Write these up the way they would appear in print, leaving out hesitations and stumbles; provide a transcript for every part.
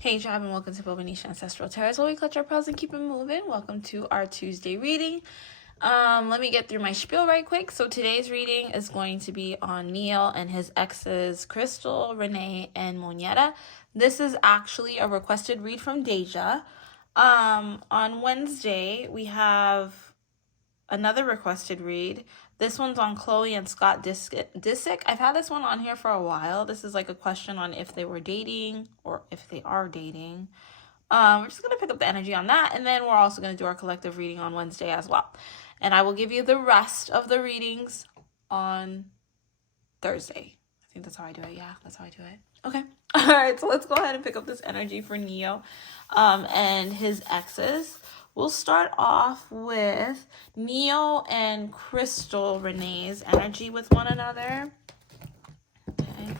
Hey tribe, and welcome to Bobo-Nesha Ancestral Terrace, where we clutch our pearls and keep it moving. Welcome to our Tuesday reading. Let me get through my spiel right quick. So today's reading is going to be on Neyo and his exes, Crystal, Renee, and Moneta. This is actually a requested read from Deja. On Wednesday, we have another requested read. This one's on Chloe and Scott Disick. I've had this one on here for a while. This is like a question on if they were dating or if they are dating. We're just going to pick up the energy on that. And then we're also going to do our collective reading on Wednesday as well. And I will give you the rest of the readings on Thursday. I think that's how I do it. Yeah, that's how I do it. Okay. All right. So let's go ahead and pick up this energy for Neyo and his exes. We'll start off with Neyo and Crystal Renee's energy with one another. Okay.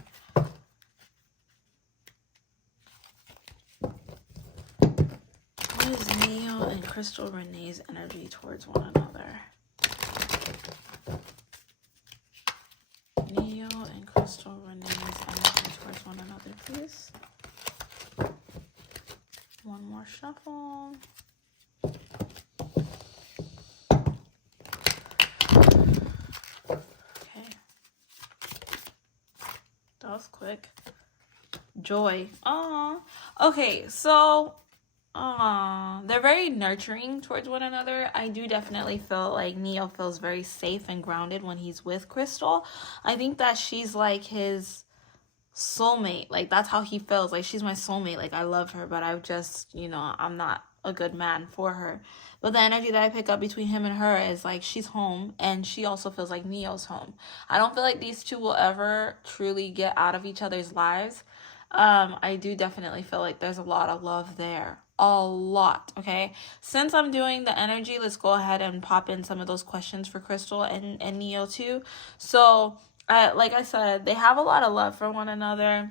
What is Neyo and Crystal Renee's energy towards one another? Neyo and Crystal Renee's energy towards one another, please. One more shuffle. That was quick. Joy. Aww. Okay, so they're very nurturing towards one another. I do definitely feel like Neyo feels very safe and grounded when he's with Crystal. I think that she's like his soulmate. Like that's how he feels. Like she's my soulmate. Like I love her, but I just, I'm not a good man for her. But the energy that I pick up between him and her is like she's home and she also feels like Neyo's home. I don't feel like these two will ever truly get out of each other's lives. I do definitely feel like there's a lot of love there. A lot, okay? Since I'm doing the energy, let's go ahead and pop in some of those questions for Crystal and Neyo too. So, like I said, they have a lot of love for one another.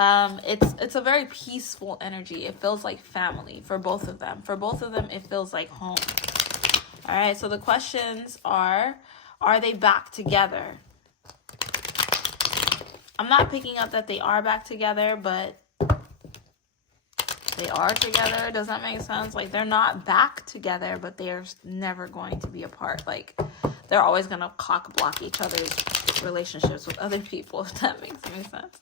It's a very peaceful energy. It feels like family for both of them. For both of them, it feels like home. All right, so the questions are they back together? I'm not picking up that they are back together, but they are together. Does that make sense? Like, they're not back together, but they're never going to be apart. Like, they're always going to cock block each other's relationships with other people, if that makes any sense.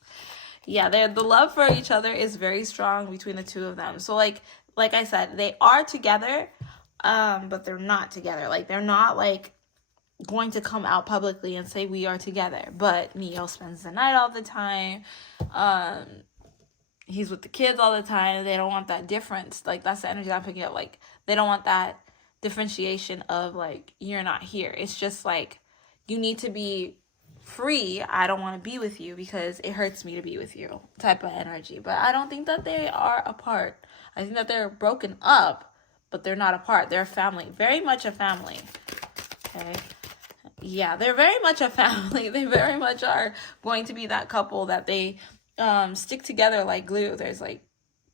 Yeah, the love for each other is very strong between the two of them. So, like I said, they are together, but they're not together. Like, they're not, like, going to come out publicly and say we are together. But Neyo spends the night all the time. He's with the kids all the time. They don't want that difference. Like, that's the energy I'm picking up. Like, they don't want that differentiation of, like, you're not here. It's just, like, you need to be free. I don't want to be with you because it hurts me to be with you type of energy. But I don't think that they are apart. I think that they're broken up, but they're not apart. They're a family. Very much a family. Okay. Yeah, they're very much a family. They very much are going to be that couple that they stick together like glue. There's like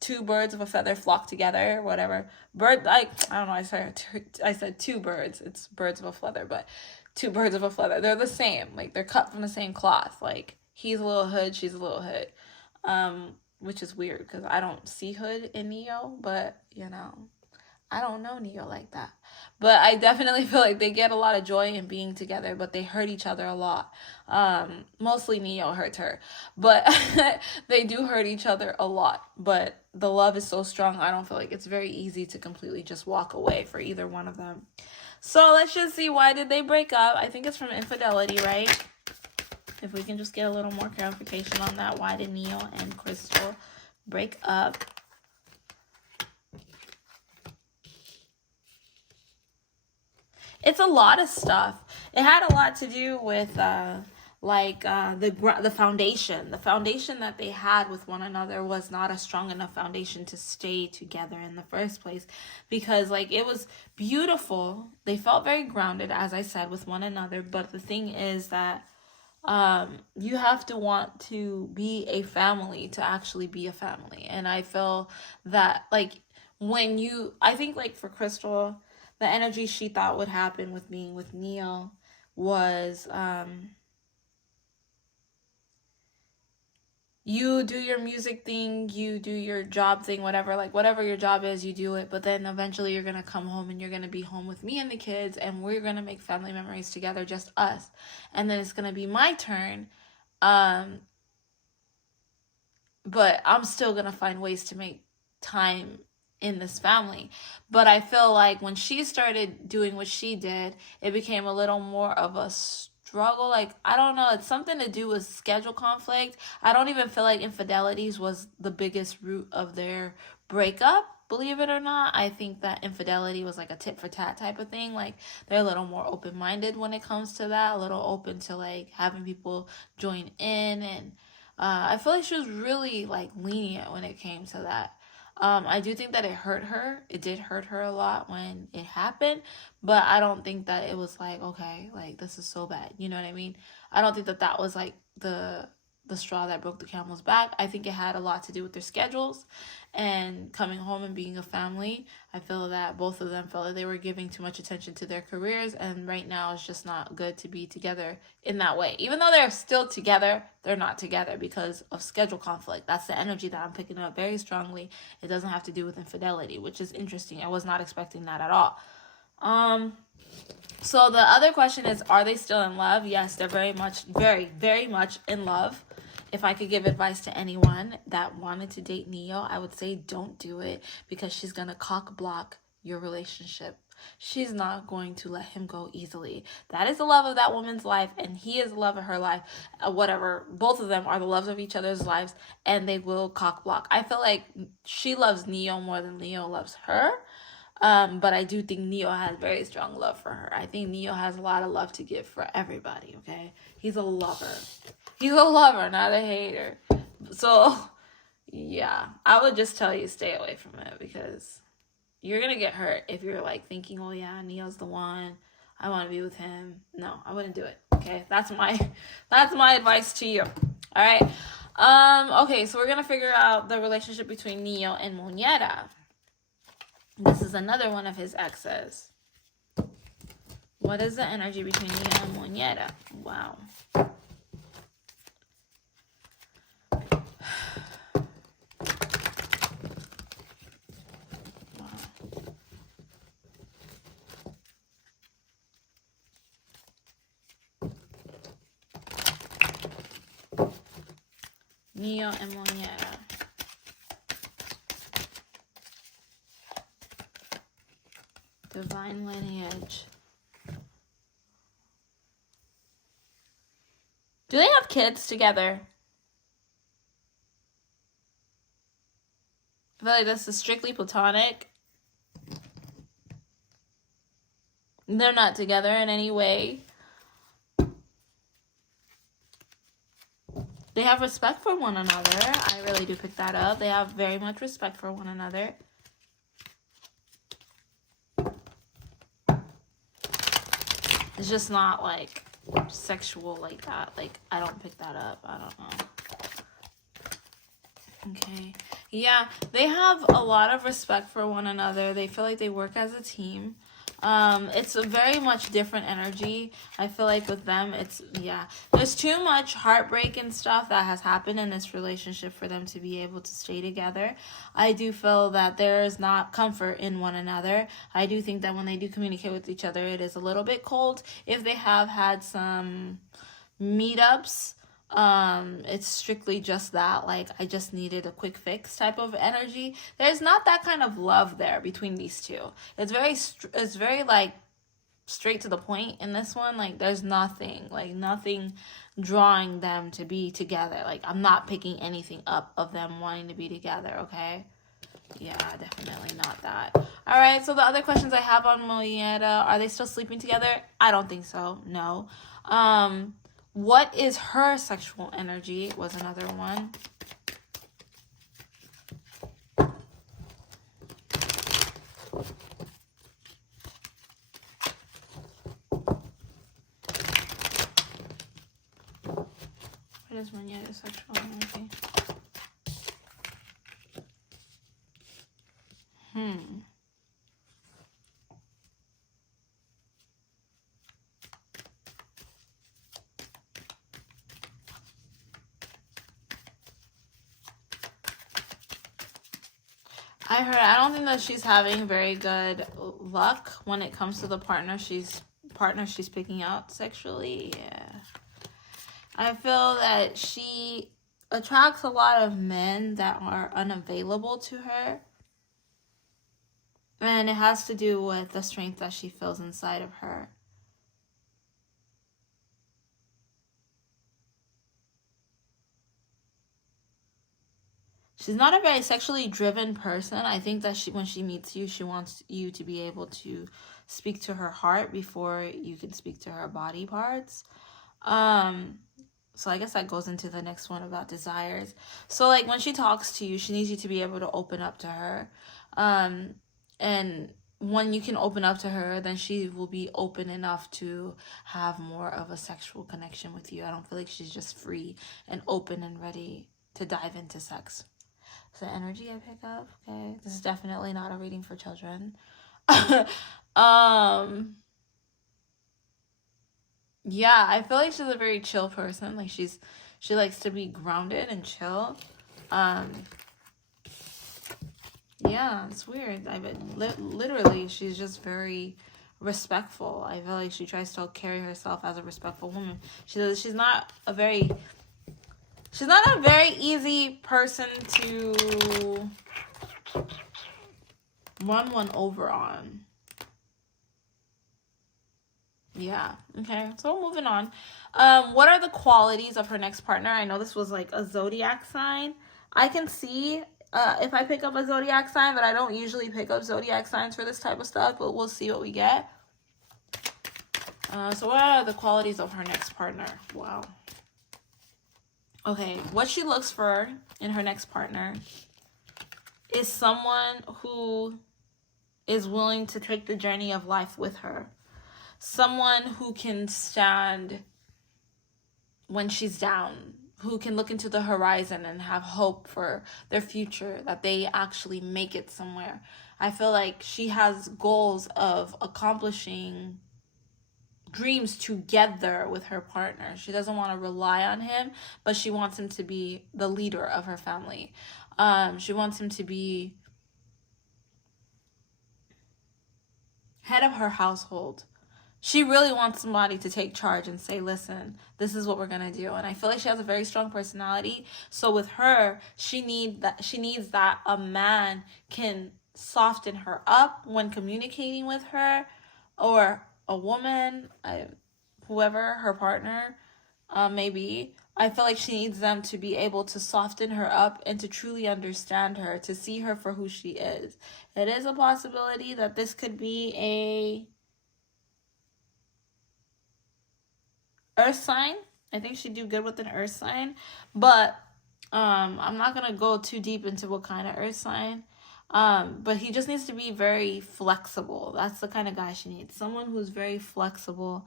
two birds of a feather flock together, whatever. I don't know, I said two birds. It's birds of a feather, but two birds of a feather. They're the same. Like, they're cut from the same cloth. Like, he's a little hood, she's a little hood. Which is weird because I don't see hood in Neyo, but, I don't know Neyo like that. But I definitely feel like they get a lot of joy in being together, but they hurt each other a lot. Mostly Neyo hurts her. But they do hurt each other a lot. But the love is so strong, I don't feel like it's very easy to completely just walk away for either one of them. So let's just see, why did they break up? I think it's from infidelity, right? If we can just get a little more clarification on that. Why did Neyo and Crystal break up? It's a lot of stuff. It had a lot to do with the foundation. The foundation that they had with one another was not a strong enough foundation to stay together in the first place, because like it was beautiful. They felt very grounded, as I said, with one another. But the thing is that you have to want to be a family to actually be a family. And I feel that like I think like for Crystal, the energy she thought would happen with being with Neyo was you do your music thing, you do your job thing, whatever, like whatever your job is, you do it. But then eventually you're gonna come home and you're gonna be home with me and the kids, and we're gonna make family memories together, just us. And then it's gonna be my turn. Um, but I'm still gonna find ways to make time in this family. But I feel like when she started doing what she did, it became a little more of a struggle. Like, I don't know, it's something to do with schedule conflict. I don't even feel like infidelities was the biggest root of their breakup. Believe it or not, I think that infidelity was like a tit for tat type of thing. Like, they're a little more open minded when it comes to that, a little open to like having people join in. And I feel like she was really like lenient when it came to that. I do think that it hurt her. It did hurt her a lot when it happened, but I don't think that it was like, okay, like this is so bad. You know what I mean? I don't think that that was like the straw that broke the camel's back. I think it had a lot to do with their schedules and coming home and being a family. I feel that both of them felt that they were giving too much attention to their careers, and right now it's just not good to be together in that way. Even though they're still together, they're not together because of schedule conflict. That's the energy that I'm picking up very strongly. It doesn't have to do with infidelity, which is interesting. I was not expecting that at all. So the other question is, are they still in love? Yes, they're very much in love. If I could give advice to anyone that wanted to date Neyo, I would say don't do it, because she's going to cock block your relationship. She's not going to let him go easily. That is the love of that woman's life, and he is the love of her life. Whatever. Both of them are the loves of each other's lives, and they will cock block. I feel like she loves Neyo more than Neyo loves her. But I do think Neyo has very strong love for her. I think Neyo has a lot of love to give for everybody, okay? He's a lover. He's a lover, not a hater. So, yeah, I would just tell you stay away from it, because you're going to get hurt if you're like thinking, oh yeah, Neo's the one. I want to be with him. No, I wouldn't do it. Okay? That's my advice to you. All right? Okay, so we're going to figure out the relationship between Neyo and Moneta. This is another one of his exes. What is the energy between Neyo and Moneta? Wow. Neyo and Moneta. Divine lineage. Do they have kids together? I feel like this is strictly platonic. They're not together in any way. They have respect for one another. I really do pick that up. They have very much respect for one another. It's just not like sexual like that. Like, I don't pick that up. I don't know. Okay. Yeah, they have a lot of respect for one another. They feel like they work as a team. It's a very much different energy. I feel like with them, there's too much heartbreak and stuff that has happened in this relationship for them to be able to stay together. I do feel that there is not comfort in one another. I do think that when they do communicate with each other, it is a little bit cold. If they have had some meetups, it's strictly just that, like, I just needed a quick fix type of energy. There's not that kind of love there between these two. It's very like straight to the point in this one. Like, there's nothing drawing them to be together. Like, I'm not picking anything up of them wanting to be together. Okay. Yeah, definitely not that. All right, so the other questions I have on Moneta: are they still sleeping together? I don't think so. No. What is her sexual energy was another one. What is Moneta's sexual energy? I don't think that she's having very good luck when it comes to the partner she's picking out sexually. Yeah. I feel that she attracts a lot of men that are unavailable to her. And it has to do with the strength that she feels inside of her. She's not a very sexually driven person. I think that when she meets you, she wants you to be able to speak to her heart before you can speak to her body parts. So I guess that goes into the next one about desires. So like when she talks to you, she needs you to be able to open up to her. And when you can open up to her, then she will be open enough to have more of a sexual connection with you. I don't feel like she's just free and open and ready to dive into sex. So energy I pick up, okay. This is definitely not a reading for children. Yeah, I feel like she's a very chill person. Like she likes to be grounded and chill. Yeah, it's weird. Literally, she's just very respectful. I feel like she tries to carry herself as a respectful woman. She's not a very easy person to run one over on. Yeah. Okay. So moving on. What are the qualities of her next partner? I know this was like a zodiac sign. I can see if I pick up a zodiac sign, but I don't usually pick up zodiac signs for this type of stuff, but we'll see what we get. So what are the qualities of her next partner? Wow. Okay. What she looks for in her next partner is someone who is willing to take the journey of life with her. Someone who can stand when she's down, who can look into the horizon and have hope for their future, that they actually make it somewhere. I feel like she has goals of accomplishing dreams together with her partner. She doesn't want to rely on him, but she wants him to be the leader of her family. She wants him to be head of her household. She really wants somebody to take charge and say, listen, this is what we're going to do. And I feel like she has a very strong personality. So with her, she needs that a man can soften her up when communicating with her, or a woman, whoever her partner may be. I feel like she needs them to be able to soften her up and to truly understand her, to see her for who she is. It is a possibility that this could be a earth sign. I think she'd do good with an earth sign, but I'm not gonna go too deep into what kind of earth sign. But he just needs to be very flexible. That's the kind of guy she needs. Someone who's very flexible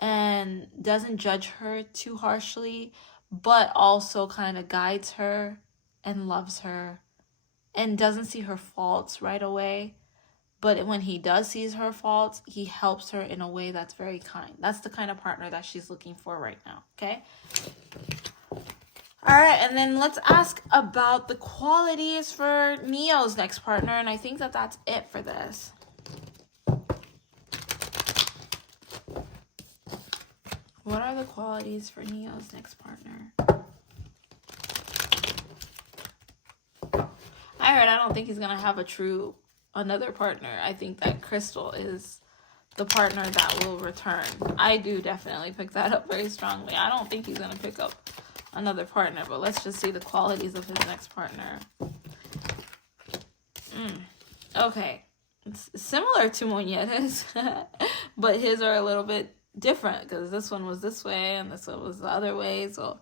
and doesn't judge her too harshly, but also kind of guides her and loves her and doesn't see her faults right away. But when he does see her faults, he helps her in a way that's very kind. That's the kind of partner that she's looking for right now, okay? All right, and then let's ask about the qualities for Neyo's next partner, and I think that that's it for this. What are the qualities for Neyo's next partner? I don't think he's going to have another partner. I think that Crystal is the partner that will return. I do definitely pick that up very strongly. I don't think he's going to pick up another partner, but let's just see the qualities of his next partner. Okay. It's similar to Monyetta's, but his are a little bit different because this one was this way and this one was the other way. So,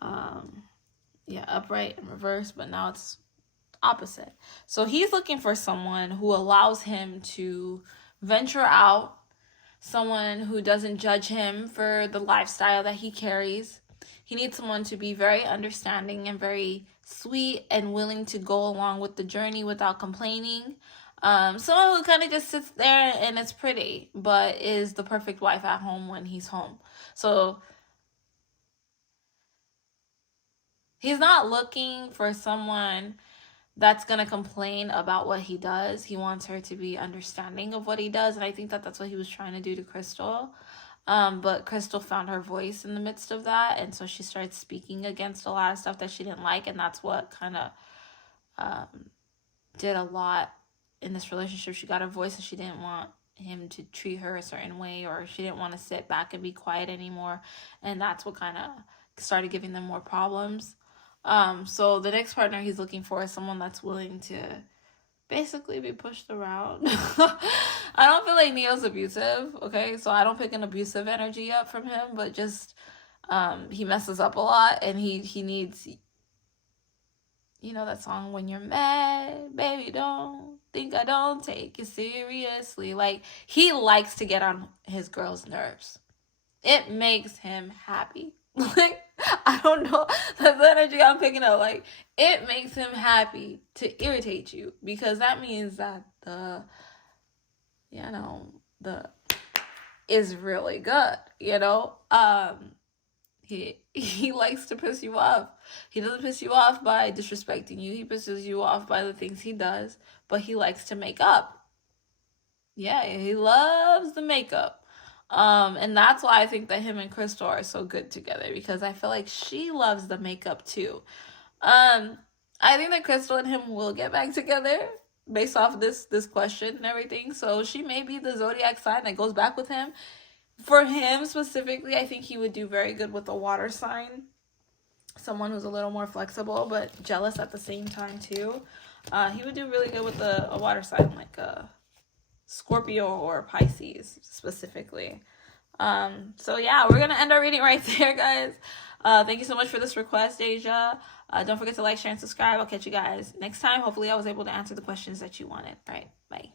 upright and reverse, but now it's opposite. So he's looking for someone who allows him to venture out, someone who doesn't judge him for the lifestyle that he carries. He needs someone to be very understanding and very sweet and willing to go along with the journey without complaining. Someone who kind of just sits there and it's pretty, but is the perfect wife at home when he's home. So he's not looking for someone that's going to complain about what he does. He wants her to be understanding of what he does. And I think that that's what he was trying to do to Crystal. But Crystal found her voice in the midst of that. And so she started speaking against a lot of stuff that she didn't like. And that's what kind of did a lot in this relationship. She got a voice and she didn't want him to treat her a certain way, or she didn't want to sit back and be quiet anymore. And that's what kind of started giving them more problems. So the next partner he's looking for is someone that's willing to basically be pushed around. I don't feel like Neyo's abusive, okay? So I don't pick an abusive energy up from him, but just he messes up a lot, and he needs, you know that song, when you're mad, baby, don't think I don't take it seriously. Like, he likes to get on his girl's nerves. It makes him happy. Like, I don't know, that's the energy I'm picking up. Like, it makes him happy to irritate you, because that means that the is really good, you know? He likes to piss you off. He doesn't piss you off by disrespecting you. He pisses you off by the things he does, but he likes to make up. Yeah, he loves the makeup. And that's why I think that him and Crystal are so good together, because I feel like she loves the makeup too. I think that Crystal and him will get back together based off of this question and everything. So she may be the zodiac sign that goes back with him. For him specifically, I think he would do very good with a water sign. Someone who's a little more flexible, but jealous at the same time too. He would do really good with a water sign, like a Scorpio or Pisces specifically. So yeah, we're gonna end our reading right there, guys. Thank you so much for this request, Asia. Don't forget to like, share, and subscribe. I'll catch you guys next time. Hopefully I was able to answer the questions that you wanted. All right, bye.